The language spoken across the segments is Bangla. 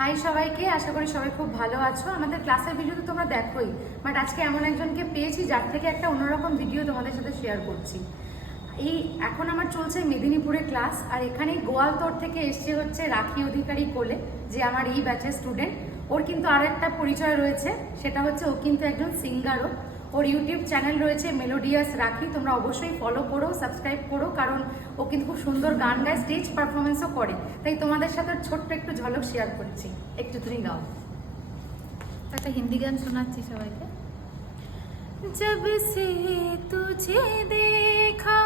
হাই সবাইকে, আশা করি সবাই খুব ভালো আছো। আমাদের ক্লাসের ভিডিও তো তোমরা দেখোই, বাট আজকে এমন একজনকে পেয়েছি যার থেকে একটা অন্যরকম ভিডিও তোমাদের সাথে শেয়ার করছি। এখন আমার চলছে মেদিনীপুরে ক্লাস, আর এখানে গোয়ালতোড় থেকে এসছে হচ্ছে রাখি অধিকারী কোলে, যে আমার এই ব্যাচের স্টুডেন্ট। ওর কিন্তু আর একটা পরিচয় রয়েছে, সেটা হচ্ছে ও কিন্তু একজন সিঙ্গারও। ওর ইউটিউব চ্যানেল রয়েছে মেলোডিয়াস রাখি, তোমরা অবশ্যই ফলো করো, সাবস্ক্রাইব করো, কারণ ও কিন্তু খুব সুন্দর গান গায়, স্টেজ পারফরমেন্সও করে। তাই তোমাদের সাথে ছোট্ট একটু ঝলক শেয়ার করছি, একটু তুমি গাও। একটা হিন্দি গান শোনাচ্ছি সবাইকে। जब से तुझे देखा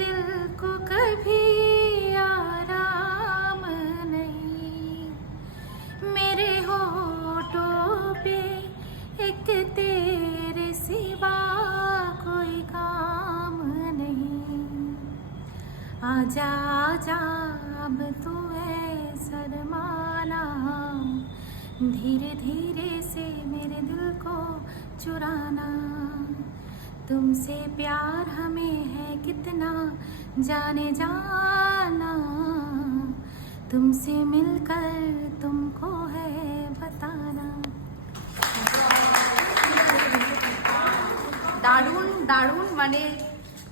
दिल को कभी आराम नहीं, मेरे होठों पे एक तेरे सिवा कोई काम नहीं। आजा आजा अब तू है शर्माना, धीरे धीरे से मेरे दिल को चुराना। तुमसे प्यार हमें है कितना जाने जाना, तुमसे मिलकर तुमको है बताना। দারুণ দারুণ, মানে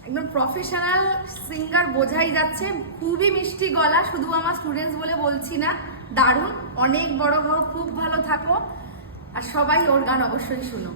একদম প্রফেশনাল সিঙ্গার বোঝাই যাচ্ছে। খুবই মিষ্টি গলা, শুধু আমার স্টুডেন্টস বলে বলছি না, দারুণ। অনেক বড় হও, খুব ভালো থাকো, আর সবাই ওর গান অবশ্যই শুনো।